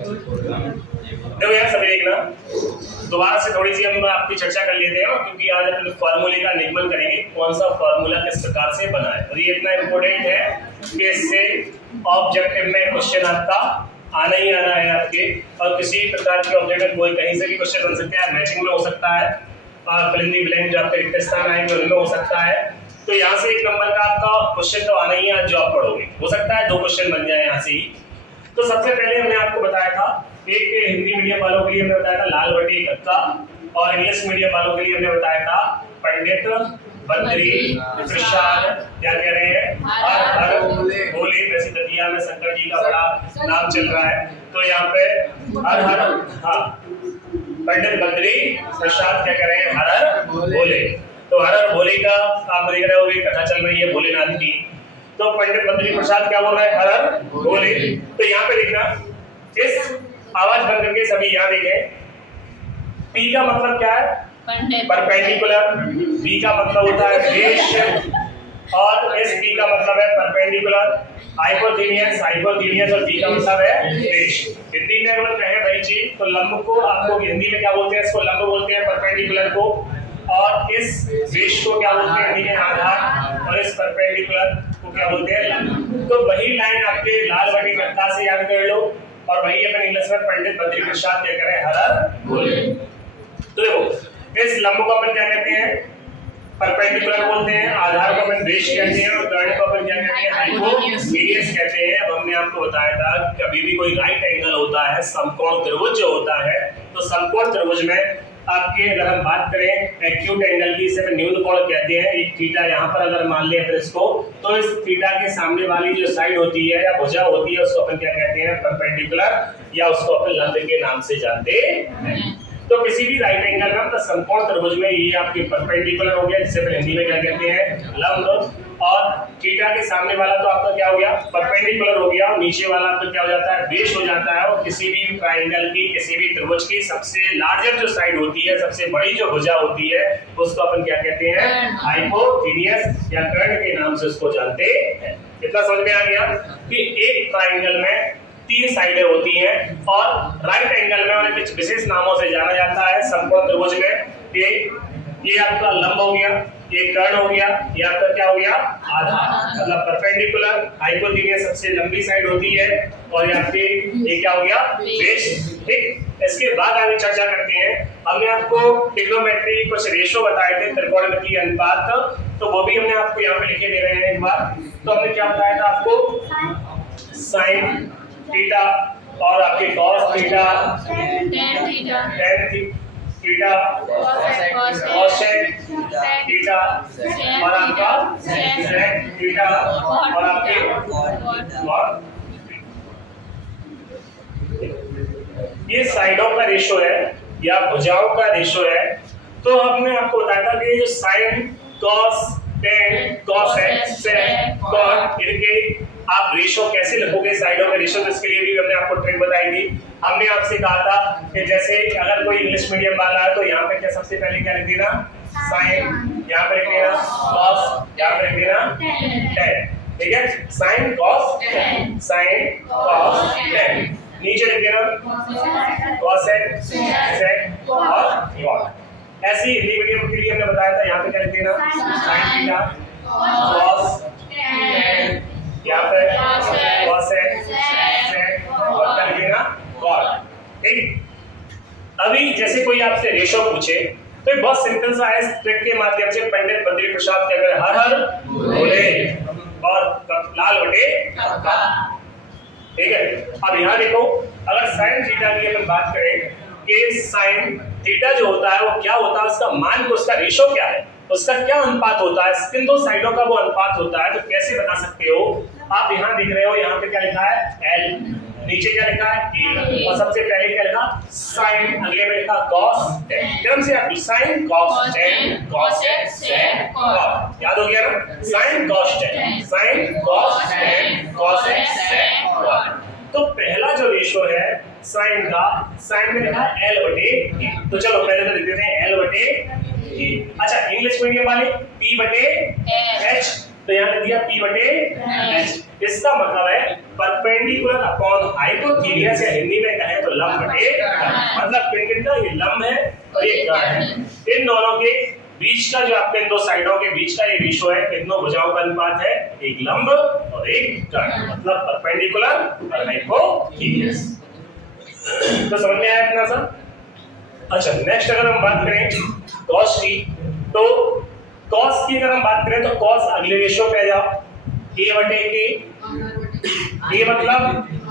देखो यार सभी देखना, दोबारा से थोड़ी सी हम आपकी चर्चा कर लेते हैं, क्योंकि आज अपन फॉर्मूले का निगमन करेंगे, कौन सा फॉर्मूला किस प्रकार से बना है। और ये इतना इम्पोर्टेंट है कि इससे ऑब्जेक्टिव में क्वेश्चन आपका आना ही आना है आपके, और किसी प्रकार के ऑब्जेक्ट कोई कहीं से भी क्वेश्चन बन सकता है, मैचिंग में हो सकता है, और फिल इन द ब्लैंक जो आपके रिक्त स्थान आएंगे उनमें हो सकता है। तो यहाँ से एक नंबर का आपका क्वेश्चन तो आना ही है, आज जो आप पढ़ोगे हो सकता है 2 क्वेश्चन बन जाए यहाँ से ही। तो सबसे पहले हमने आपको बताया था, एक हिंदी मीडियम वालों के लिए हमने बताया था लाल बटे कक्का, और इंग्लिश मीडियम वालों के लिए हमने बताया था पंडित बद्री प्रसाद क्या कह रहे हैं, हर हर बोले। वैसे दतिया में शंकर जी का बड़ा नाम चल रहा है, तो यहाँ पे हर हर, हाँ पंडित बद्री प्रसाद क्या कह रहे हैं, हर हर बोले। तो हर हर भोले का आप देख रहे होगे, कथा चल रही है भोलेनाथ की, तो पंडित बद्री प्रसाद क्या बोल रहा है, हर हर भोले। तो यहाँ पे देखना, इस आवाज बंद करके सभी यहाँ देखें, पी का मतलब क्या है, परपेंडिकुलर, बी का मतलब होता है बेश, और एस पी का मतलब है परपेंडिकुलर, हाइपोथेनियस हाइपोथेनियस, और बी का मतलब है बेश। हिंदी में अगर कहें भाई चीज, तो लंब को आपको हिंदी में क्या बोलते हैं, इसको लंब बोलते हैं परपेंडिकुलर को, और इस बेश को क्या बोलते हैं हिंदी में आधार, और इस परपेंडिकुलर को क्या बोलते हैं लंब। तो वही लाइन आपके लाल बटे कक्का से याद कर लो, और वही अपन इंग्लिश में पंडित बद्री प्रसाद क्या करें, हर हर बोले। तो देखो इस लंब को अपन क्या कहते हैं, परपेंडिकुलर बोलते हैं, आधार को अपन बेश कहते हैं, और कर्ण को अपन क्या कहते हैं, हाइपोथेनियस कहते हैं। अब हमने आपको बताया था कभी भी कोई राइट एंगल होता है, समकोण त्रिभुज जो होता है, तो समकोण त्रिभुज में आपके अगर हम बात करें एक्यूट एंगल की, इसे न्यून कोण कहते हैं। एक थीटा यहाँ पर अगर मान लें फिर इसको, तो इस थीटा के सामने वाली जो साइड होती है या भुजा होती है, उसको अपन क्या कहते हैं, परपेंडिकुलर, या उसको अपन लंब के नाम से जानते हैं। तो किसी भी राइट एंगल में समकोण त्रिभुज में ये आपके परपेंडिकुलर हो गया, जिसे अपन हिंदी में क्या कहते हैं, लंब, और थीटा के सामने वाला तो आपका क्या हो गया, परपेंडिकुलर हो गया, और नीचे वाला आपका क्या हो जाता है, बेश हो जाता है। और किसी भी ट्रायंगल की, किसी भी त्रिभुज की सबसे लार्जर जो साइड होती है, सबसे बड़ी जो भुजा होती है, उसको अपन क्या कहते हैं, हाइपोथेनियस या कर्ण के नाम से उसको जानते हैं। इतना समझ में आ गया कि एक ट्रायंगल में 3 साइडें होती हैं, और राइट एंगल में उन्हें कुछ विशेष नामों से जाना जाता है। समकोण त्रिभुज में ये आपका लंब हो गया, ये कर्ण हो गया, ये आपका क्या हो गया, आधार, मतलब परपेंडिकुलर, हाइपोथेनियस सबसे लंबी साइड होती है, और ये आपके ये क्या हो गया, बेश। ठीक, इसके बाद आगे चर्चा करते हैं। हमने आपको ट्रिग्नोमेट्री कुछ रेशो बताए थे, त्रिकोणमितीय अनुपात, तो वो भी हमने आपको यहाँ पे लिखे दे रहे हैं एक बार। तो हमने क्या बताया था आपको, साइन थीटा, और आपके cos theta, tan theta, cosec theta, और आपका सेक थीटा, और आपके ये साइडों का रेशो है या भुजाओं का रेशो है। तो हमने आपको बताया था कि जो साइन, कॉस, टेन, कोसेक, सेक, कॉट, इनके आप रेशो कैसे लिखोगे साइडों का रेशो, तो इसके लिए भी हमने आपको ट्रिक बताई थी। हमने आपसे कहा था कि जैसे अगर कोई इंग्लिश मीडियम वाला है, तो यहाँ पे क्या सबसे पहले क्या लिख देना, साइन, यहाँ पे लिख देना कॉस, यहाँ पे लिख देना टेन, ठीक है, sine cos tan, sine cos tan, नीचे लिख देना कोसेक, सेक और कॉट। ऐसी हिंदी मीडियम के लिए हमने बताया था, यहाँ पे क्या लिख देना, साइन थीटा, कॉस टेन, यहाँ पे कोसेक, सेक और कर देना कॉट। ठीक, अभी जैसे कोई आपसे रेशो पूछे, तो ये बहुत सिंपल सा है, ट्रिक के माध्यम से पंडित बद्री प्रसाद क्या करे, हर हर बोले, और लाल बटे कक्का। ठीक है, अब यहाँ देखो, अगर साइन थीटा की अपन बात करें कि साइन थीटा जो होता है वो क्या होता है, उसका मान को, उसका रेशो क्या है, उसका क्या अनुपात होता है, किन 2 साइडों का वो अनुपात होता है, तो कैसे बता सकते हो आप। यहाँ दिख रहे हो, यहाँ पे क्या लिखा है L, नीचे क्या लिखा है A, और सबसे पहले क्या लिखा साइन, अगले में लिखा cos tan, क्रम से आप sine cos tan, cosec, sec, cot, याद हो गया ना, sine cos tan, sine cos tan, cosec, sec, cot। तो पहला जो रेशो है साइन का, साइन में लिखा है L बटे A, तो चलो पहले तो लिख देते हैं L बटे A। अच्छा, इंग्लिश मीडियम वाले P बटे H, तो यहाँ लिख दिया P बटे H। इसका मतलब है परपेंडिकुलर अपॉन हाइपोथेनियस, या हिंदी में कहें लंब बटे कर्ण, मतलब पिंड का ये लंब है और ये कर्ण है। इन दोनों के बीच का जो आपके दो साइडों के बीच का ये रेशो है, कितनों भुजाओं का अनुपात है, एक लंब और एक कर्ण, मतलब परपेंडिकुलर और हाइपोटेन्यूज। तो समझ में आया इतना सब? अच्छा, नेक्स्ट अगर हम बात करें cos की, तो cos की अगर हम बात करें तो cos अगले रेशो पे आ जाओ, a बटे k। a मतलब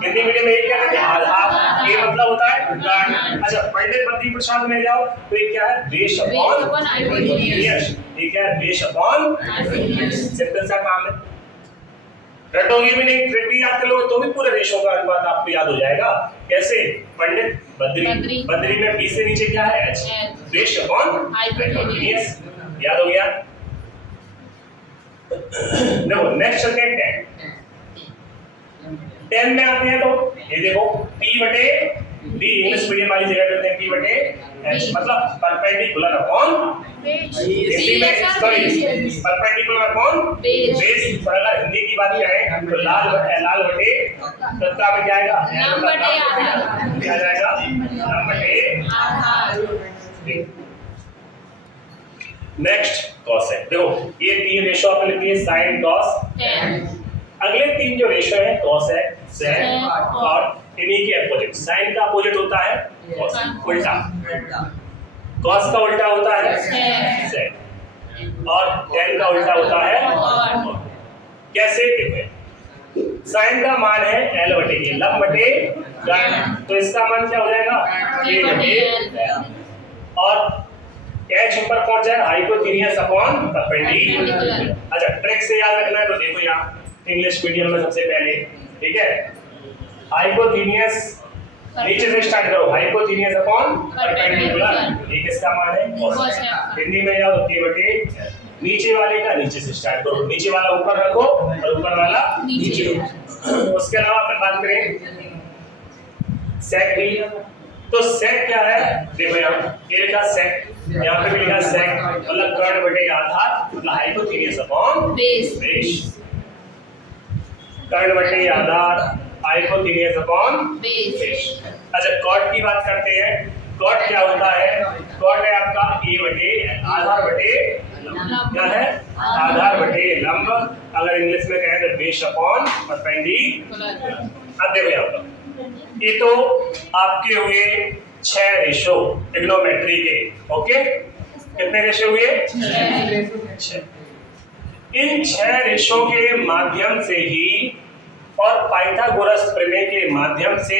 हिंदी मीडियम में क्या कहते हैं, आधा। a मतलब होता है कर्ण। अच्छा, पंडित बद्री प्रसाद में जाओ तो ये क्या है, बेस अपॉन हाइपोटेन्यूज। ये क्या है, बेस अपॉन हाइपोटेन्यूज। सिंपल सा काम है, रटोगे भी नहीं, फिर भी याद कर लोगे तो भी पूरे रेशो का अनुपात आपको याद हो जाएगा। कैसे, पंडित बद्री, बद्री में बी से नीचे क्या है, h, बेस अपॉन हाइपोटेन्यूज। याद हो गया? देखो नेक्स्ट चलते हैं 10। 10 में आते हैं तो ये देखो p बटे b, इंग्लिश मीडियम वाली जगह करते हैं p बटे h, मतलब परपेंडिकुलर अपॉन हिंदी में, सॉरी परपेंडिकुलर अपॉन बेस। पर अगर हिंदी की बात करें तो लाल बटे तत्ता में क्या आएगा, लंब बटे आधार, क्या जाएगा, लंब बटे आधार। नेक्स्ट cos है, देखो ये तीन रेशो आपने लिखी है, sin cos। अगले तीन जो रेशो है cos है, sec और इन्हीं के अपोजिट। sin का अपोजिट होता है cos, उल्टा। cos का उल्टा होता है sec और tan का उल्टा होता है cot। कैसे, देखो sin का मान है l बटे a, लंब बटे कर्ण, तो इसका मान क्या हो जाएगा, a बटे l, और h ऊपर पहुंच जाए हाइपोटेन्यूज अपॉन परपेंडिकुलर। अच्छा, ट्रिक से याद रखना है तो देखो यहाँ इंग्लिश मीडियम में सबसे पहले, ठीक है, हाइपोटेन्यूज नीचे से स्टार्ट करो, हाइपोटेन्यूज अपॉन परपेंडिकुलर, ये किसका मान है, cos। हिंदी में जाओ k बटे, नीचे वाले का नीचे से स्टार्ट करो, नीचे वाला ऊपर रखो और ऊपर वाला नीचे रखो। उसके अलावा अपन बात करें sec भी, तो sec क्या है, देखो यहाँ ये लिखा sec, यहाँ पे भी लिखा sec, मतलब कर्ण बटे आधार, मतलब हाइपोटेन्यूज अपॉन बेस। कर्ण बटे आधार, हाइपोटेन्यूज अपॉन बेस। अच्छा, cot की बात करते हैं। cot क्या होता है, cot है आपका a बटे आधार बटे लंब, क्या है, आधार बटे लंब, अगर इंग्लिश में कहें तो बेस अपॉन परपेंडिकुलर। अब देखो यहाँ पर ये तो आपके हुए 6 रेशो ट्रिग्नोमेट्री के, ओके, कितने रेशो हुए, 6। इन 6 रेशो के माध्यम से ही और पाइथागोरस प्रमेय के माध्यम से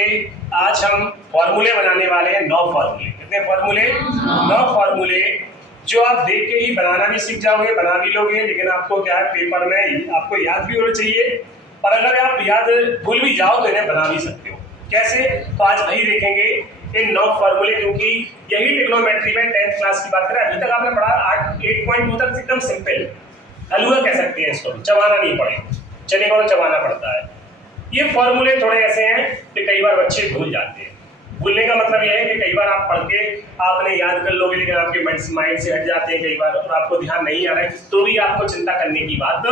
आज हम फॉर्मूले बनाने वाले हैं, 9 फॉर्मूले। कितने फॉर्मूले, 9 फॉर्मूले, जो आप देख के ही बनाना भी सीख जाओगे, बना भी लोगे, लेकिन आपको क्या है, पेपर में आपको याद भी होना चाहिए, और अगर आप याद भूल भी जाओ तो इन्हें बना भी सकते हो। कैसे, तो आज वही देखेंगे इन 9 फॉर्मूले, क्योंकि यही ट्रिग्नोमेट्री में 10th क्लास की बात करें, अभी तक आपने पढ़ा 8.2 तक एकदम सिंपल, हलवा कह सकते हैं इसको, चबाना नहीं पड़ेगा, चने को चबाना पड़ता है। ये फॉर्मूले थोड़े ऐसे हैं कि कई बार बच्चे भूल जाते हैं। भूलने का मतलब यह है कि कई बार आप पढ़ के आपने याद कर लोगे, लेकिन आपके माइंड से हट जाते हैं कई बार, और आपको ध्यान नहीं आ रहा है, तो भी आपको चिंता करने की बात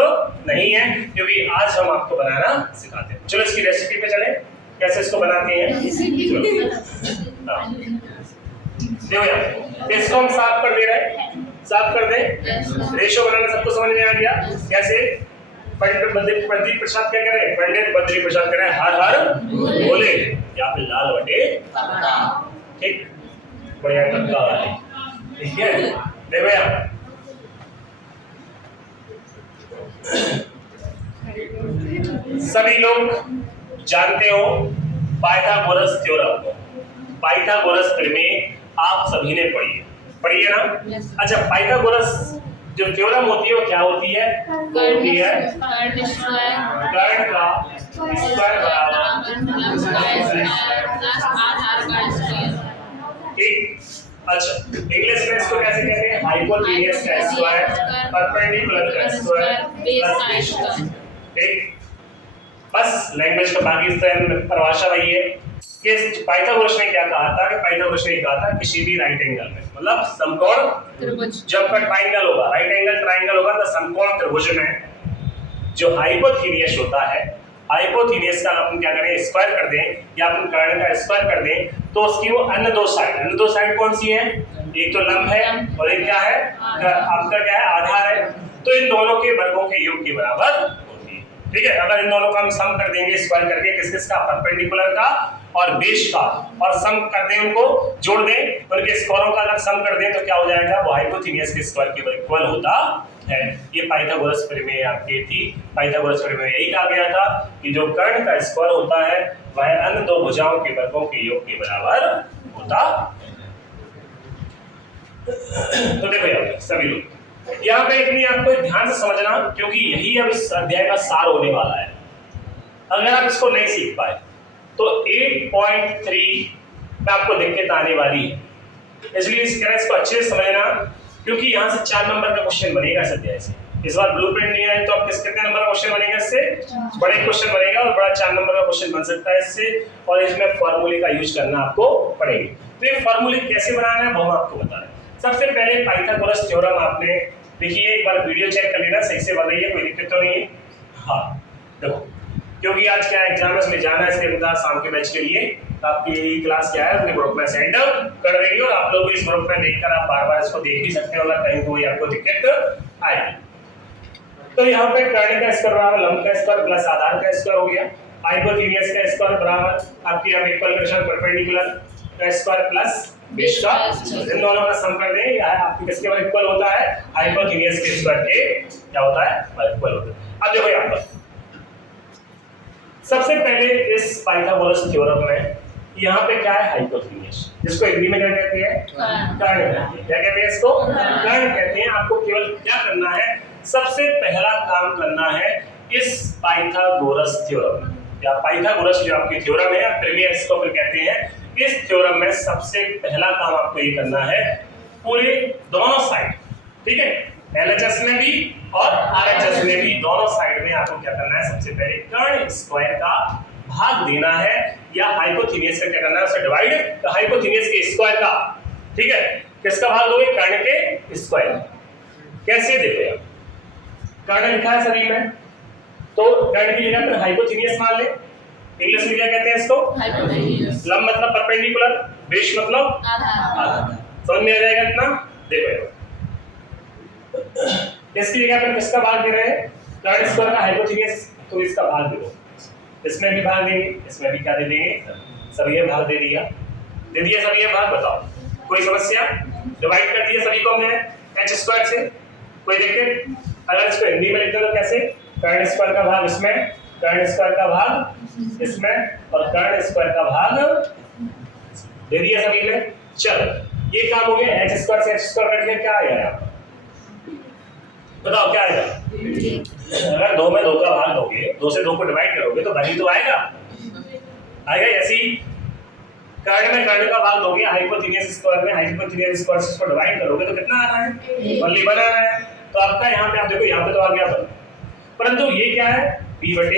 नहीं है, क्योंकि आज हम आपको बनाना सिखाते हैं। चलो इसकी रेसिपी पे चलें, कैसे इसको बनाते हैं। देखो यार, इसको हम साफ कर दे रहे हैं, साफ कर दे। रेशो बनाना सबको समझ में आ गया कैसे। पंडित बद्री प्रसाद क्या करें, पंडित बद्री प्रसाद करें हर हर बोले, या फिर लाल बटे, ठीक, बढ़िया कक्का वाले, ठीक है। देखो यार, सभी लोग जानते हो पाइथागोरस थ्योरम को, पाइथागोरस प्रमेय आप सभी ने पढ़ी है ना। अच्छा, पाइथागोरस जो थ्योरम होती है वो क्या होती है, होती है कर्ण का स्क्वायर बराबर, ठीक। अच्छा, इंग्लिश में इसको कैसे कहते हैं, हाइपोटेन्यूज का स्क्वायर, परपेंडिकुलर का स्क्वायर प्लस बेस, ठीक। बस लैंग्वेज का बाकी परिभाषा वही है कि पाइथागोरस ने क्या कहा था, कि पाइथागोरस ने कहा था किसी भी राइट एंगल में, मतलब समकोण त्रिभुज, जब का ट्राइंगल होगा, राइट एंगल ट्राइंगल होगा, तो समकोण त्रिभुज में जो हाइपोटेन्यूज होता है हाइपोथेनियस का अपन क्या करें, स्क्वायर कर दें या अपन कर्ण का स्क्वायर कर दें, तो उसकी वो अन्य दो साइड कौन सी है, एक तो लंब है और एक क्या है, आपका क्या है, आधार है। तो इन दोनों के वर्गों के योग के बराबर होती है। ठीक है, अगर इन दोनों का हम सम कर देंगे स्क्वायर करके, किस किस का, परपेंडिकुलर का और बेस का, और सम कर दें, उनको जोड़ दें, उनके स्क्वायरों का अगर सम कर दें तो क्या हो जाएगा, वो हाइपोथेनियस के स्क्वायर के इक्वल होता है। ये पाइथागोरस प्रमेय आपकी थी। पाइथागोरस प्रमेय में यही कहा गया था कि जो कर्ण का स्क्वायर होता है वह अन्य दो भुजाओं के वर्गों के योग के बराबर होता है। तो देखो यार सभी लोग यहाँ पे इतनी आपको ध्यान से समझना, क्योंकि यही अब इस अध्याय का सार होने वाला है। अगर आप इसको नहीं सीख पाए तो 8.3 में आपको दिक्कत आने वाली है, इसलिए इसको अच्छे से समझना, क्योंकि यहाँ से 4 नंबर का क्वेश्चन बनेगा इस अध्याय से। इस बार ब्लूप्रिंट नहीं आए तो अब कितने नंबर का क्वेश्चन बनेगा इससे, बड़े क्वेश्चन बनेगा और बड़ा 4 नंबर का क्वेश्चन बन सकता है इससे, और इसमें फॉर्मूले का यूज करना आपको पड़ेगा। तो ये फॉर्मूले कैसे बनाना है वो हम आपको बता रहे हैं। सबसे पहले पाइथागोरस थ्योरम आपने देखिए, एक बार वीडियो चेक कर लेना, सही से बन रही है, कोई दिक्कत तो नहीं है। हाँ देखो, क्योंकि आज क्या एग्जाम है इसलिए जाना है, इसके बाद शाम के बैच के लिए आपकी क्लास क्या है अपने ग्रुप में सेंड कर देंगे, और आप लोग इस ग्रुप में देखकर आप बार बार इसको देख भी सकते हो, अगर कहीं कोई आपको दिक्कत आएगी। तो यहाँ पे कर्ण का स्क्वायर बराबर लंब का स्क्वायर प्लस आधार का स्क्वायर हो गया, हाइपोथेनियस का स्क्वायर बराबर आपकी अब इक्वल इक्वेशन परपेंडिकुलर का स्क्वायर प्लस बेस का, इन दोनों का सम कर दें, यह आपके किसके बराबर इक्वल होता है, हाइपोथेनियस के स्क्वायर के क्या होता है, इक्वल होता है। अब देखो यहाँ पर सबसे पहले इस पाइथागोरस थ्योरम में यहाँ पे क्या है, हाइपोथेनियस, जिसको हिंदी में क्या कहते हैं, कर्ण कहते हैं। क्या कहते हैं इसको, कर्ण कहते हैं। आपको केवल क्या करना है, सबसे पहला काम करना है इस पाइथागोरस थ्योरम, या पाइथागोरस जो आपकी थ्योरम है, प्रमेय इसको फिर कहते हैं, इस थ्योरम में सबसे पहला काम आपको ये करना है, पूरे दोनों साइड, ठीक है, LHS में भी और RHS में भी, दोनों साइड में आपको क्या करना है, सबसे पहले कर्ण स्क्वायर का भाग देना है, या हाइपोथेनियस का क्या करना है, उसे डिवाइड, तो हाइपोथेनियस के स्क्वायर का, ठीक है, किसका भाग दोगे, कर्ण के स्क्वायर। कैसे देखो यार, कर्ण लिखा है सभी में, तो कर्ण की जगह पर हाइपोथेनियस मान ले, इंग्लिश में क्या कहते हैं इसको, हाइपोथेनियस। लंब मतलब परपेंडिकुलर, बेस मतलब आधार। समझ में आ जाएगा इतना। देखो यार इसकी जगह पर किसका भाग दे रहे हैं, कर्ण स्क्वायर का हाइपोथेनियस, तो इसका भाग दे दो, इसमें भी भाग देंगे, इसमें भी क्या दे देंगे, सभी ये भाग दे दिया सभी ये भाग। बताओ कोई समस्या, डिवाइड कर दिया सभी को हमने h स्क्वायर से, कोई दिक्कत। अगर इसको हिंदी में लिखते तो कैसे, कर्ण स्क्वायर का भाग इसमें, कर्ण स्क्वायर का भाग इसमें, और कर्ण स्क्वायर का भाग दे दिया सभी में। चलो ये काम हो गया, h स्क्वायर से h स्क्वायर कट गया, क्या आएगा यहाँ, बताओ क्या आएगा। अगर 2 में 2 का भाग दोगे, 2 से 2 को डिवाइड करोगे तो वही तो आएगा। ऐसी कर्ण में कर्ण का भाग दोगे, हाइपोथेनियस स्क्वायर में हाइपोथेनियस स्क्वायर से इसको डिवाइड करोगे तो कितना आ रहा है, ओनली 1 आ रहा है। तो आपका यहाँ पे आप देखो, यहाँ पे तो आ गया 1, परंतु ये क्या है, b/h,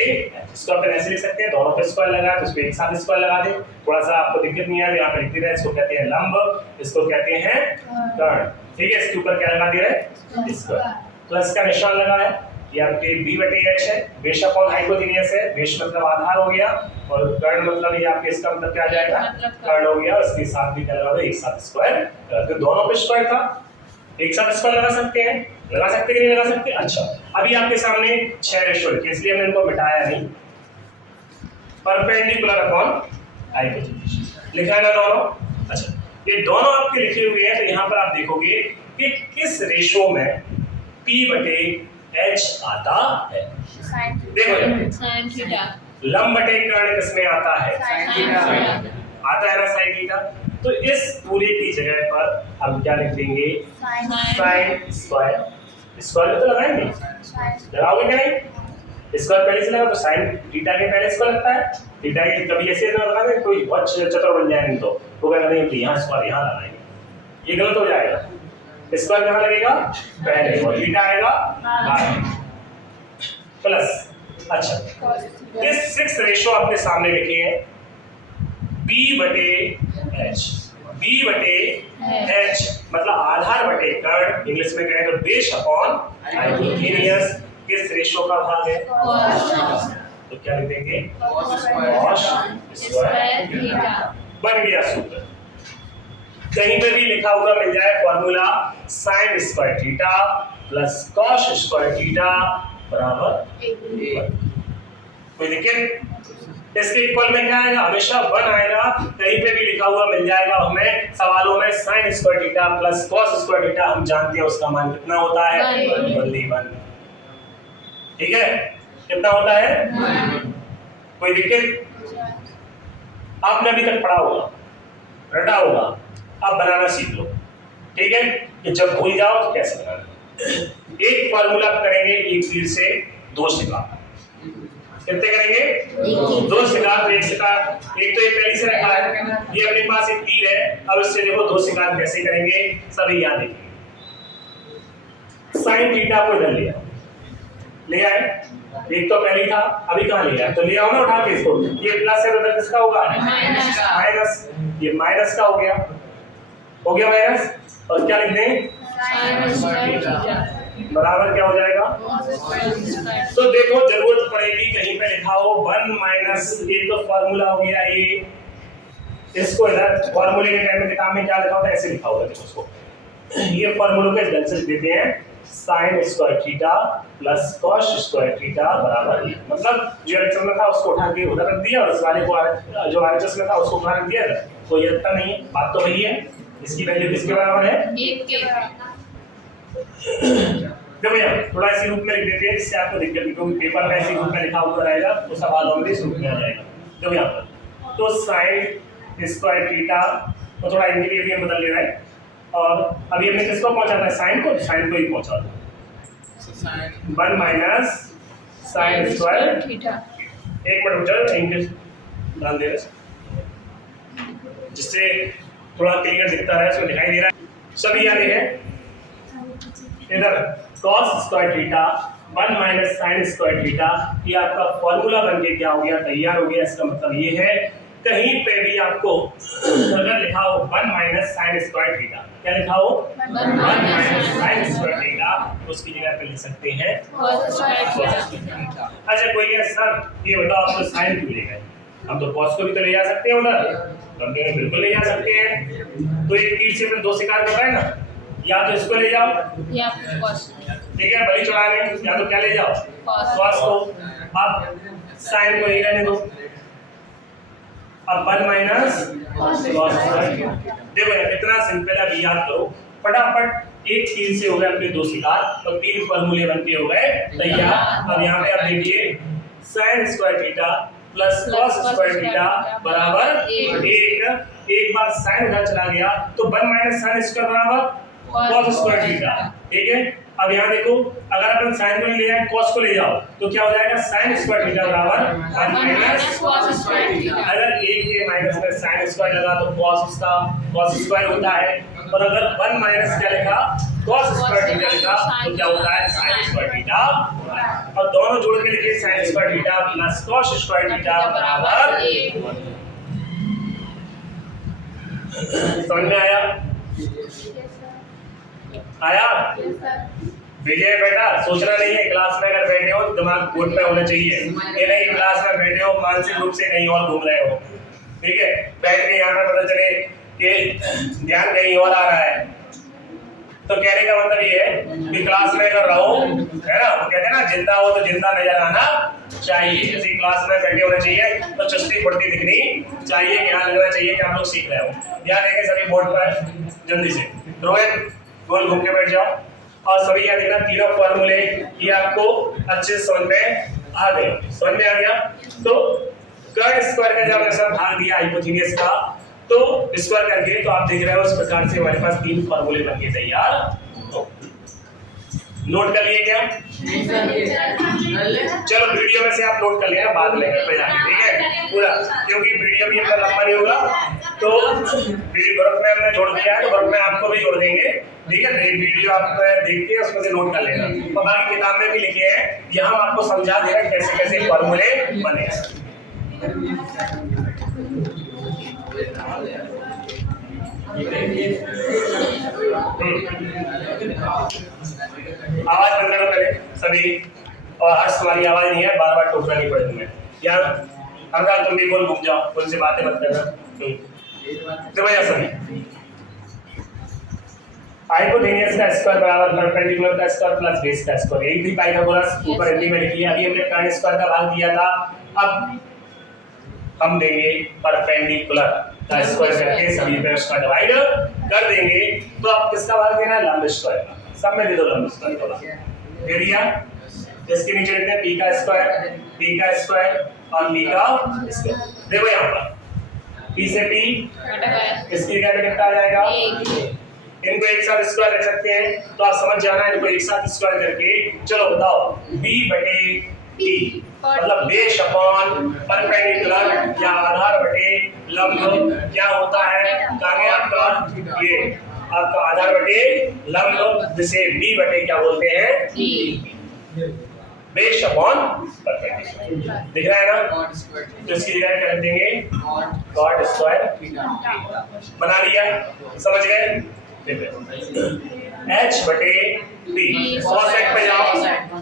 इसको आप ऐसे लिख सकते हैं, दोनों पे स्क्वायर लगा है तो इसको एक साथ स्क्वायर लगा दे, थोड़ा सा आपको दिक्कत नहीं आ रही, यहाँ पे लिख दे रहे हैं, इसको कहते हैं लंब, इसको कहते हैं कर्ण, ठीक है। इसके ऊपर क्या लगा दे रहे, स्क्वायर, प्लस का निशान लगा है, ये आपके b/h है, बेस अपॉन हाइपोथेनियस है, बेस मतलब आधार हो गया, और कर्ण मतलब ये आपके इसका मतलब क्या आ जाएगा, कर्ण हो गया, उसके साथ भी क्या लगा दो, एक साथ स्क्वायर, तो दोनों पे स्क्वायर था, एक साथ स्क्वायर लगा सकते हैं, लगा सकते कि नहीं लगा सकते। अच्छा अभी आपके सामने 6 रेशो लिखे, इसलिए हमने इनको मिटाया नहीं, परपेंडिकुलर अपॉन हाइपोथेनियस लिखा है ना दोनों। अच्छा ये दोनों आपके लिखे हुए हैं, तो यहाँ पर आप देखोगे कि किस रेशो में p/h आता है। देखो साइन थीटा, लंब बटे कर्ण किसमें आता है, आता है ना साइन थीटा। तो इस पूरे की जगह पर हम क्या लिख देंगे, साइन स्क्वायर, स्क्वायर तो लगाएंगे, लगाओगे क्या नहीं, स्क्वायर पहले से लगा तो साइन थीटा के पहले स्क्वायर लगता है, थीटा के कभी ऐसे ना लगा दे, कोई बहुत चतुर बन जाएंगे तो वो कहना नहीं यहाँ स्क्वायर यहाँ लगाएंगे, ये गलत हो जाएगा। स्क्वायर कहाँ लगेगा, पहले, और थीटा आएगा बाद, प्लस। अच्छा ये 6 रेशो आपके सामने लिखे हैं, b/h, b/h मतलब आधार बटे कर्ण, इंग्लिश में कहें तो बेस अपॉन हाइपोथेनियस, किस रेशो का भाग है, तो क्या लिख देंगे cos स्क्वायर थीटा। बन गया सूत्र। कहीं पे भी लिखा हुआ मिल जाए formula sin square theta plus cos square theta बराबर 1। कोई दिक्कत? इसके इक्वल में क्या आएगा? हमेशा 1 आएगा। कहीं पे भी लिखा हुआ मिल जाएगा हमें सवालों में sin square theta plus cos square theta, हम जानते हैं उसका मान कितना होता है? 1। ठीक है, कितना होता है? कोई दिक्कत? आपने अभी तक पढ़ा होगा, रटा होगा, अब बनाना सीख लो। ठीक है, कि जब भूल जाओ तो कैसे बनाना। एक फार्मूला करेंगे एक तीर से 2 शिकार। कितने करेंगे? 2 शिकार। तो 1 शिकार, एक तो ये पहले से रखा है, ये अपने पास एक तीर है। अब इससे देखो 2 शिकार कैसे करेंगे, सभी याद रखिए। साइन थीटा को इधर लिया, ले आए, एक तो पहले था, अभी कहां लिया? तो ले आओ ना उठा के इसको। ये प्लस है तो इधर किसका होगा? माइनस। ये माइनस का हो गया माइनस। और क्या लिख दें? बराबर क्या हो जाएगा? तो देखो जरूरत पड़ेगी कहीं पे लिखा हो 1 माइनस, एक तो फॉर्मूला हो गया ये, इसको इधर फॉर्मूले के टाइम में किताब में क्या लिखा होता है? ऐसे लिखा होगा। देखो उसको, ये फॉर्मूलों के इधर से देते हैं sin square theta plus cos square theta बराबर 1। मतलब जो एलएचएस में था उसको उठा के उधर रख दिया और इस वाले को जो आरएचएस में था उसको उठा रख दिया। तो ये इतना नहीं है, बात तो वही है। इसकी वैल्यू किसके बराबर है? 1 के। देखो यार थोड़ा इसी रूप में लिख देते हैं जिससे आपको दिक्कत नहीं, क्योंकि पेपर में इसी रूप में लिखा हुआ रहेगा तो सवालों में इस रूप में आ जाएगा। देखो यहाँ पर तो sin स्क्वायर थीटा तो थोड़ा इनके लिए भी हम बदल ले रहे हैं। और अभी हमने किसको पहुंचाना है? साइन को। साइन को ही पहुंचा दो। 1 माइनस साइन स्क्वायर थीटा। एक मिनट रुक जाओ, इंग्लिश ध्यान दे रहे जिससे थोड़ा क्लियर दिखता है, इसमें दिखाई दे रहा है। सभी याद है इधर cos square theta 1 minus sine square theta, ये आपका फॉर्मूला बनके क्या हो गया? तैयार हो गया। इसका मतलब ये है कहीं पे भी आपको अगर लिखा हो 1 माइनस साइन स्क्वायर थीटा, क्या लिखा हो? 1 माइनस साइन स्क्वायर थीटा, उसकी जगह पे लिख सकते हैं cos स्क्वायर थीटा। अच्छा कोई कहे सर ये बताओ आप तो साइन क्यों ले गए? हम तो cos को भी तो ले जा सकते हैं उधर। हम कहेंगे बिल्कुल ले जा सकते हैं। तो एक तीर से अपने 2 शिकार कर रहे हैं ना, या तो इसको ले जाओ या cos, ठीक है, बलि चढ़ा रहे हैं, या तो क्या ले जाओ? cos को। अब साइन को ही रहने दो। अब 1 माइनस cos स्क्वायर। देखो यार कितना सिंपल है, अभी याद करो फटाफट। एक तीर से हो गए अपने 2 शिकार, तो 3 फॉर्मूले बनके हो गए तैयार। अब यहाँ पे आप देखिए sin square theta plus cos square theta बराबर 1। एक बार sin उधर चला गया तो 1 माइनस sin स्क्वायर बराबर cos स्क्वायर थीटा। ठीक है, अब यहाँ देखो अगर अपन sin को नहीं ले जाए cos को ले जाओ तो क्या हो जाएगा? sin स्क्वायर थीटा बराबर 1 माइनस cos स्क्वायर थीटा। अगर 1 के माइनस में sin स्क्वायर लगा तो cos उसका cos स्क्वायर होता है, और अगर 1 माइनस क्या लिखा? cos स्क्वायर थीटा लिखा तो क्या होता है? sin square theta. और दोनों जोड़ के लिखिए sin square theta plus cos square theta बराबर 1। समझ में आया? आया? विजय बेटा सोचना नहीं है, क्लास में अगर बैठे हो तो दिमाग बोर्ड पे होना चाहिए। ये नहीं क्लास में बैठे हो मानसिक रूप से कहीं और घूम रहे हो। ठीक है, बैठ के यहाँ पे पता चले कि ध्यान कहीं और आ रहा है। तो कहने का मतलब ये है कि क्लास में अगर रहो, है ना, वो कहते हैं ना जिंदा हो तो जिंदा नजर आना चाहिए। ऐसी क्लास में बैठे होना चाहिए तो चुस्ती फुर्ती दिखनी चाहिए, ध्यान लगना चाहिए कि आप लोग सीख रहे हो। ध्यान देंगे सभी बोर्ड पर जल्दी से। रोहित गोल घूम के बैठ जाओ और सभी याद रखना तीनों फॉर्मूले ये आपको अच्छे समझ में आ गए। समझ में आ गया? तो कर्ड स्क्वायर का जब ऐसा भाग दिया हाइपोथेनियस का तो स्क्वायर करके, तो आप देख रहे हो इस प्रकार से हमारे पास 3 फॉर्मूले बन के तैयार हो। नोट कर लिए क्या? चलो वीडियो में से आप नोट कर लेना, बाद में घर पे जाके, ठीक है पूरा, क्योंकि वीडियो भी इतना लंबा नहीं होगा। तो वीडियो ग्रुप में हमने जोड़ दिया है तो ग्रुप में आपको भी जोड़ देंगे, ठीक है। तो वीडियो आप देख के उसमें से नोट कर लेना। और बाकी किताब में भी लिखे हैं, यहाँ हम आपको समझा दे रहे हैं कैसे कैसे फॉर्मूले बने। आवाज बंद करो पहले सभी, और हर्ष तुम्हारी आवाज नहीं है, बार बार टोकना नहीं पड़े तुम्हें। या हर बार तुम भी बोल घूम जाओ, उनसे बातें मत करना। तो भैया सभी हाइपोटेनियस का स्क्वायर बराबर परपेंडिकुलर का स्क्वायर प्लस बेस का स्क्वायर, यही थी पाइथागोरस ऊपर हिंदी में लिखी है। अभी हमने टर्न स्क्वायर का भाग दिया था, अब हम देंगे परपेंडिकुलर का स्क्वायर करके सभी पे उसका डिवाइड कर देंगे। तो आप किसका भाग देना है? लंब स्क्वायर का। सब में दे दो लंब स्क्वायर का भाग। दे दिया। इसके नीचे लिखते हैं p का स्क्वायर और p का स्क्वायर। देखो यहाँ पर p से p इसकी क्या कितना आ जाएगा? इनको एक साथ स्क्वायर रख सकते हैं, तो आप समझ जाना है इनको एक साथ स्क्वायर करके। चलो बताओ b बटे t मतलब बेस अपॉन परपेंडिकुलर या आधार बटे लंब क्या होता है? कहां आपका ये आपका आधार बटे लंब, जिसे b बटे क्या बोलते हैं? Base upon perpendicular. दिख रहा है ना? तो इसकी जगह क्या कर देंगे? कॉट स्क्वायर बना लिया। समझ गए? h बटे t cos x पे जाओ।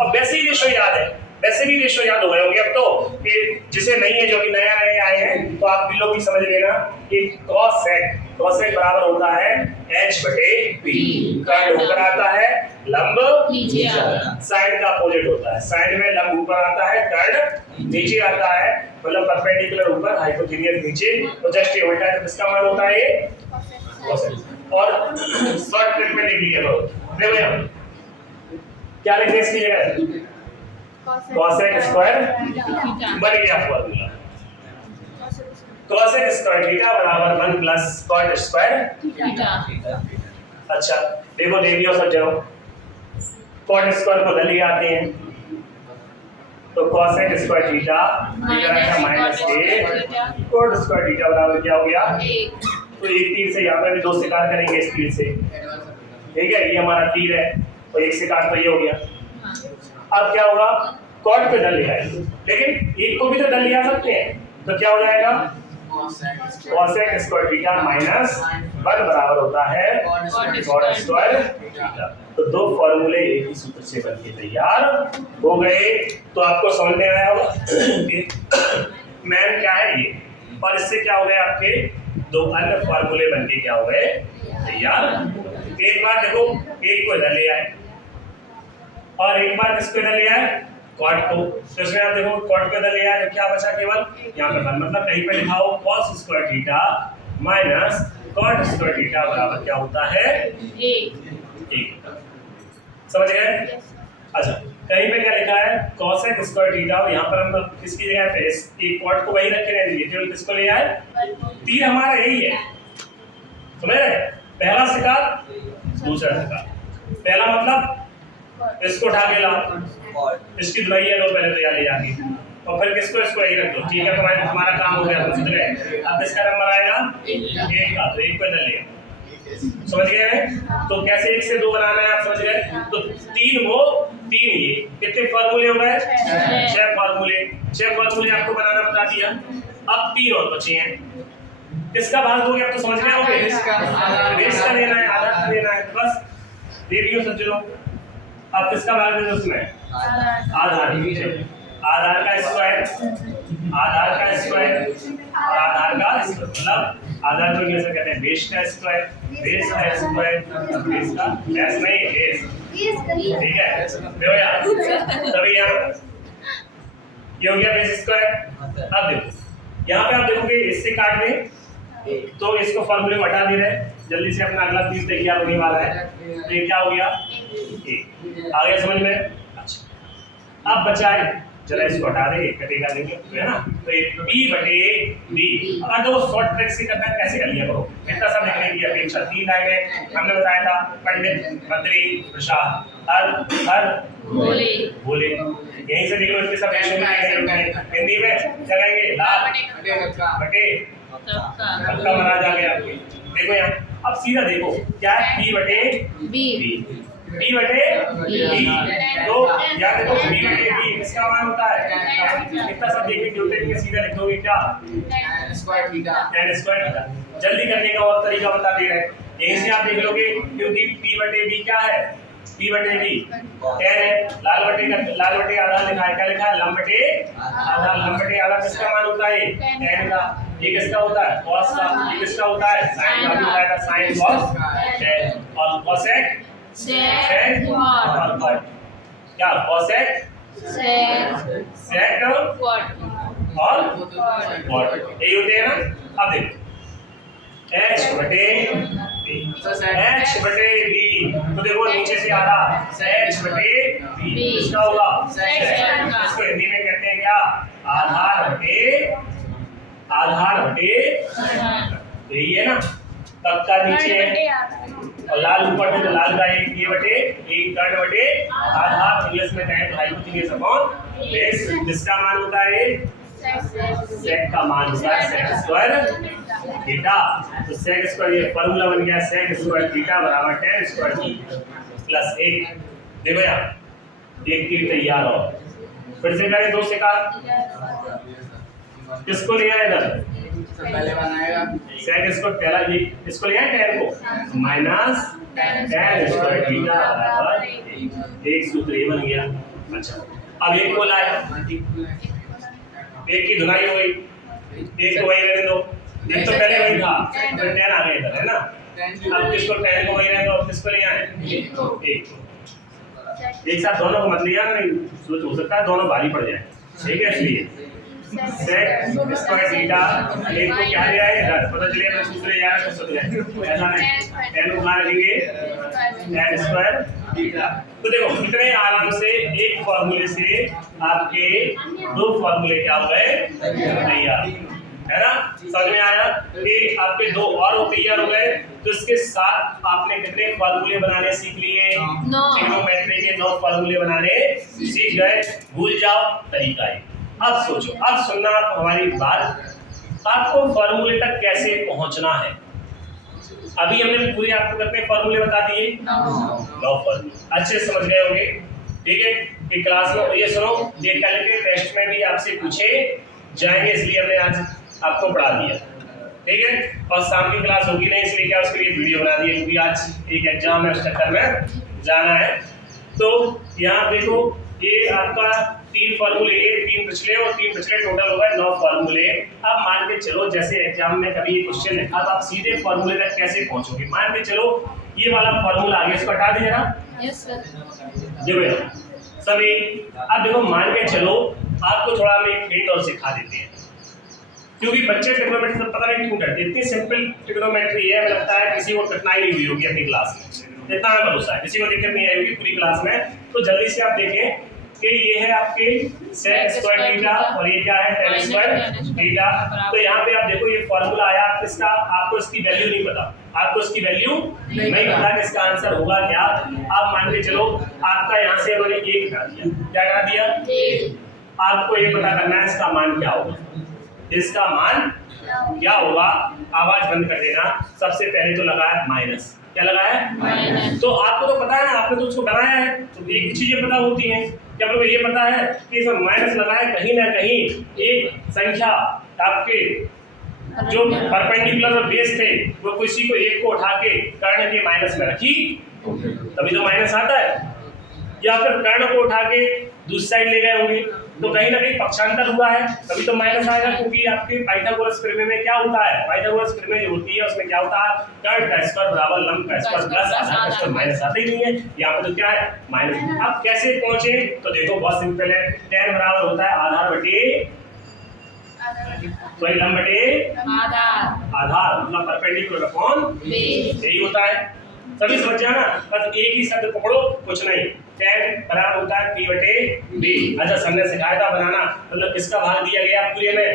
अब वैसे ही रेशो याद है, वैसे भी रेशो याद हो गए होंगे अब तो, कि जिसे नहीं है, जो कि नया नए आए हैं, तो आप बिल्लो की समझ लेना कि cos x बराबर होता है h बटे p। कर्ड ऊपर आता है, लंब नीचे आता है। साइड का अपोजिट होता है, साइड में लंब ऊपर आता है, कर्ड नीचे आता है। मतलब परपेंडिकुलर ऊपर, हाइपोटेनियस नीचे, तो जस्ट ये उल्टा है। तो किसका मान होता है ये? cos x। और शॉर्ट ट्रिक में लिख लिया करो। देखो यहाँ क्या लिखे इसकी जगह? cos x स्क्वायर बन गया formula. cos x square theta बराबर 1 प्लस cot स्क्वायर थीटा। अच्छा देखो देवियों सज्जनों, cot स्क्वायर को जल्दी आते हैं, तो cos x square theta minus a cot square theta बराबर क्या हो गया? तो एक तीर से यहाँ पे भी दो शिकार करेंगे इस तीर से, ठीक है? ये हमारा तीर है और एक शिकार तो ये हो गया। अब क्या होगा? कॉट पे दल ले आए, लेकिन एक को भी तो दल ले आ सकते हैं, तो क्या हो जाएगा? cos x square theta minus 1 बराबर होता है cot स्क्वायर थीटा। तो दो फॉर्मूले एक ही सूत्र से बनके तैयार हो गए। तो आपको समझ में आया होगा मैन क्या है ये, और इससे क्या हो गए? आपके दो अन्य फॉर्मूले बनके क्या हो गए? तैयार। एक बार देखो, एक को इधर ले आए और एक बार किसको इधर ले आए? कॉट को। तो इसमें आप देखो कॉट को इधर ले आए तो क्या बचा? केवल यहाँ पे मतलब कहीं पे लिखा हो cos square theta minus cot square theta बराबर क्या होता है? 1। समझ गए? अच्छा कहीं पे क्या लिखा है? cos x स्क्वायर थीटा, और यहाँ पर हम किसकी जगह पे एक कॉट को वही रखे रहने दीजिए, केवल किसको ले आए? तीर हमारा यही है, समझ रहे? पहला शिकार दूसरा शिकार। पहला मतलब इसको उठा के लाओ, इसकी धुलाई है तो पहले तो यहाँ ले जाके, और फिर किसको? इसको यही रख दो, ठीक है? तो हमारा काम हो गया, तो जीत गए। अब इसका नंबर आएगा 1 का, तो 1 पे इधर ले। समझ गए? तो कैसे 1 से 2 बनाना है आप समझ गए? तो 3 वो 3 ये, कितने फॉर्मूले हो गए? 6 फॉर्मूले। 6 फॉर्मूले आपको बनाना बता दिया। अब 3 और बचे हैं, किसका भाग हो गया? आप तो समझ गए होंगे, बेस का लेना है, आधार का लेना है। बस देखिए सज्जनों, अब किसका भाग देना उसमें? आधार का स्क्वायर, आधार का स्क्वायर और आधार का मतलब आधार को इंग्लिश में कहते हैं बेस का स्क्वायर, बेस का स्क्वायर, बेस का बेस नहीं बेस, ठीक है? देखो यार सभी यहाँ ये हो गया बेस स्क्वायर। अब देखो यहाँ पे आप देखोगे इससे काट दें तो इसको फॉर्मूले में हटा दे रहे हैं, जल्दी से अपना अगला तीर तैयार होने वाला है। तो ये क्या हो गया? आ गया समझ में? अच्छा अब बचा है, चलो इसको हटा दे, कटेगा नहीं तो है ना? तो ये p बटे b। अब देखो शॉर्ट ट्रिक से करना है, कैसे कर लिया करो, इतना सब लिखने की अपेक्षा। 3 आ गए, हमने बताया था पंडित, मंत्री, प्रसाद, हर बोले, यहीं से निकलो। इसके सब रेशो में हिंदी में क्या कहेंगे? लाल बटे पक्का बना जा गया। देखो यहाँ अब सीधा देखो क्या है? p बटे b, b बटे b। तो याद देखो b बटे b इसका मान होता है कितना? सब देखने की होते हैं, सीधा लिखोगे क्या? tan square theta. जल्दी करने का और तरीका बता दे रहे हैं, यहीं से आप देख लोगे, क्योंकि p बटे b क्या है? p बटे d tan है, लाल बटे आधा लिखा है, क्या लिखा है लंब बटे आधा। लंब बटे आधा किसका मान होता है tan का, ये किसका होता है cos का, ये किसका होता है sin का, हो जाएगा sin cos tan और cosec sec और cot, क्या cosec sec और cot यही होते हैं ना। अब देखो h बटे b, तो देखो नीचे से आ रहा h बटे b, इसका होगा इसको हिंदी में कहते हैं क्या आधार बटे यही है ना, तब का नीचे है और लाल ऊपर में, तो लाल का एक ये बटे एक कर्ण बटे आधार, इंग्लिश में कहें तो हाइपोटेन्यूज अपॉन बेस, जिसका मान होता है सेक का मान होता है सेक स्क्वायर थीटा। तो सेक स्क्वायर ये फार्मूला बन गया सेक स्क्वायर थीटा बराबर tan स्क्वायर थीटा प्लस 1। देखो यार एक तीर तैयार हो, फिर से करें दो से का किसको लिया इधर पहले बनाएगा सेक इसको पहला ये इसको लिया tan को माइनस tan स्क्वायर थीटा बराबर 1 सूत्र ये बन गया। अच्छा अब एक को लाया, एक की धुनाई हो गई, एक को वही रहने दो, एक तो पहले वही था फिर tan आ गया इधर है ना। अब किसको tan को वही रहने दो, अब किसको ले आए एक को, एक साथ दोनों को मत लिया, नहीं सोच हो सकता है दोनों भारी पड़ जाए, ठीक है इसलिए सेक स्क्वायर थीटा एक को क्या ले आए इधर, पता चलेगा तो सूत्र याद कर सकते हैं ऐसा नहीं tan को कहां रखेंगे tan स्क्वायर थीटा। तो देखो कितने आराम से एक फार्मूले से आपके दो फार्मूले क्या हो गए तैयार, है ना। समझ में आया कि आपके दो और तैयार हो गए, तो इसके साथ आपने कितने फार्मूले बनाने सीख लिए, ट्रिग्नोमेट्री के 9 फार्मूले बनाने सीख गए। भूल जाओ तरीका है, अब सोचो, अब सुनना आप हमारी बात, आपको फार्मूले तक कैसे पहुंचना है। अभी हमने पूरे आपको कितने फार्मूले बता दिए 9 फार्मूले, अच्छे समझ गए होंगे, ठीक है। एक क्लास में ये सुनो, ये कल के टेस्ट में भी आपसे पूछे जाएंगे, इसलिए हमने आज आपको पढ़ा दिया, ठीक है। और शाम की क्लास होगी नहीं, इसलिए क्या उसके लिए वीडियो बना दिया, क्योंकि आज एक एग्जाम है उस चक्कर में जाना है। तो यहाँ देखो ये आपका 3 फार्मूले, ये 3 पिछले और 3 पिछले, टोटल हो गए 9 फार्मूले। अब मान के चलो जैसे एग्जाम में कभी ये क्वेश्चन लिखा तो आप सीधे फार्मूले तक कैसे पहुंचोगे। मान के चलो ये वाला फार्मूला आगे इसको हटा दीजिए ना, यस सर देखो सभी। अब देखो मान के चलो आपको थोड़ा हम एक हिंट और सिखा देते हैं, क्योंकि बच्चे ट्रिग्नोमेट्री पता नहीं क्यों डरते, इतनी सिंपल ट्रिग्नोमेट्री है, हमें लगता है किसी को कठिनाई नहीं हुई होगी अपनी क्लास में, इतना हमें भरोसा है किसी को दिक्कत नहीं आई होगी पूरी क्लास में। तो जल्दी से आप देखें कि ये है आपके सेक स्क्वायर थीटा और ये क्या है tan स्क्वायर थीटा। तो यहाँ पे आप देखो ये फार्मूला आया, इसका आपको इसकी वैल्यू नहीं पता, आपको इसकी वैल्यू नहीं पता कि इसका आंसर होगा क्या। आप मान के चलो आपका यहाँ से उन्होंने 1 हटा दिया, क्या हटा दिया, आपको ये पता करना है इसका मान क्या होगा, इसका मान क्या होगा। आवाज बंद कर देना, सबसे पहले तो लगा है माइनस, क्या लगा है, तो आपको तो पता है ना, आपने तो उसको बनाया है, तो एक चीजें पता होती हैं, जब लोग ये पता है कि इसमें माइनस लगा है, कहीं ना कहीं एक संख्या आपके जो परपेंडिकुलर और बेस थे वो किसी को एक को उठा के कर्ण के माइनस में रखी तभी तो माइनस आता है, या फिर कर्ण को उठा के दूसरी साइड ले गए होंगे तो कहीं ना कहीं पक्षांतर हुआ है तभी तो माइनस आएगा। क्योंकि आपके पाइथागोरस प्रमेय में क्या होता है, पाइथागोरस प्रमेय जो होती है उसमें क्या होता है, कर्ण का स्क्वायर बराबर लंब का स्क्वायर प्लस आधा का स्क्वायर, माइनस आता ही नहीं है, यहाँ पे तो क्या है माइनस। अब कैसे पहुंचे, तो देखो बहुत सिंपल है, tan बराबर होता है आधार बटे सॉरी लंब बटे आधार, मतलब परपेंडिकुलर अपॉन बेस, यही होता है। सभी समझ जाना, बस एक ही शब्द पकड़ो, कुछ नहीं। tan बराबर होता है p बटे b। अच्छा हमने सिखाया था बनाना, मतलब किसका भाग दिया गया पूरे में,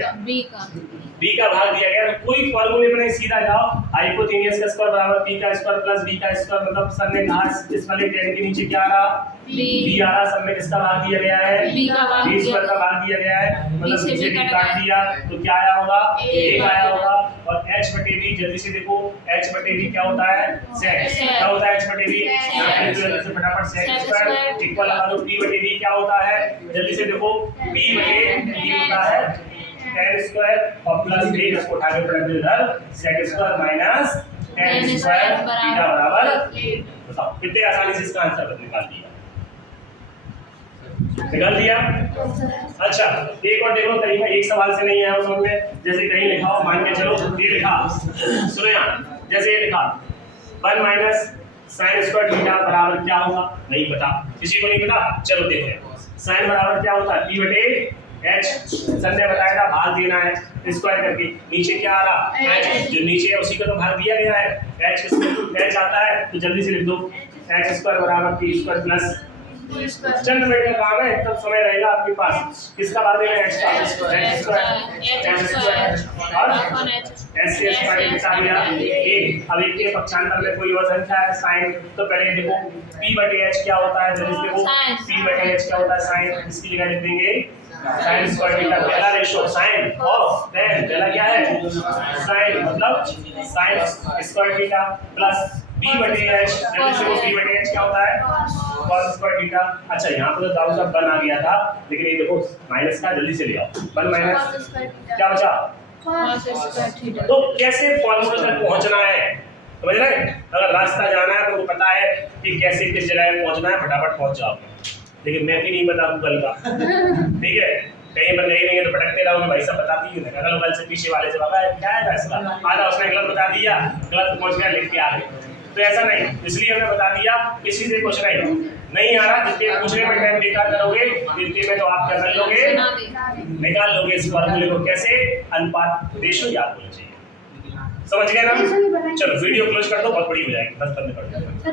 b का भाग दिया गया, तो कोई फार्मूले में नहीं, सीधा जाओ हाइपोटेन्यूज का स्क्वायर बराबर p का स्क्वायर प्लस b का स्क्वायर, मतलब सर ने कहा इस वाले tan के नीचे क्या आ रहा b आ रहा, सब में किसका भाग दिया गया है b स्क्वायर का भाग दिया गया है, मतलब नीचे b काट दिया तो क्या आया होगा 1 आया होगा। और h बटे b जल्दी से देखो, h बटे b क्या होता है sec, क्या होता है h बटे b, कैलकुलेटर से फटाफट sec स्क्वायर इक्वल लगा दो, p बटे b क्या होता है जल्दी से देखो, p बटे b होता है tan स्क्वायर और प्लस 1 इसको उठा के पढ़ते इधर sec square minus tan square theta बराबर, बताओ कितने आसानी से इसका आंसर निकाल दिया। अच्छा, एक और देखो तरीका, एक सवाल से नहीं आया समझ में। जैसे कहीं लिखा हो, मान के चलो ये लिखा, सुनो यार, जैसे ये लिखा 1 माइनस साइन स्क्वायर थीटा बराबर क्या होगा, नहीं पता, किसी को नहीं पता। चलो देखो साइन बराबर क्या होता है, p बटे h, सर ने बताया था भाग देना है स्क्वायर करके, नीचे क्या आ रहा h, जो नीचे है उसी का तो भाग दिया गया है, h आता है तो जल्दी से लिख दो, h स्क्वायर बराबर p स्क्वायर प्लस चंद मिनट का काम है, तब समय रहेगा आपके पास। किसका बात है, h का, h स्क्वायर और s से स्क्वायर निकाल लिया। एक अब एक के पक्षांतर में कोई और संख्या है साइन, तो पहले देखो p बटे h क्या होता है, जल्दी से देखो p बटे h क्या होता है साइन, इसकी जगह लिख देंगे साइन स्क्वायर थीटा, पहला रेशियो साइन ऑफ tan, पहला क्या है साइन, मतलब sine square theta plus b बटे h, जल्दी से b बटे h क्या होता है cos स्क्वायर थीटा। अच्छा यहाँ पे तो दाऊ साहब 1 आ गया था, लेकिन ये देखो माइनस का, जल्दी से ले आओ 1 माइनस क्या बचा cos स्क्वायर थीटा। तो कैसे फार्मूला तक पहुंचना है समझ रहे हैं, अगर रास्ता जाना है तो पता है कि कैसे किस जगह पहुंचना है, फटाफट पहुंच जाओ। लेकिन मैं भी नहीं बता गूगल का, ठीक है, कहीं पर नहीं है तो भटकते रहोगे, भाई सब बताती है अगल बगल से पीछे वाले से बाबा क्या है फैसला, आधा उसने गलत बता दिया, गलत पहुंच गया लिख के आ गए। तो ऐसा नहीं, इसलिए हमने बता दिया किसी से कुछ नहीं आ रहा, जितने पूछने में टाइम बेकार करोगे जितने में तो आप क्या कर लोगे, निकाल लोगे इस फॉर्मूले को। कैसे, अनुपात रेशो याद होना चाहिए, समझ गए ना। चलो वीडियो क्लोज कर दो, बहुत बड़ी हो जाएगी, 10 मिनट।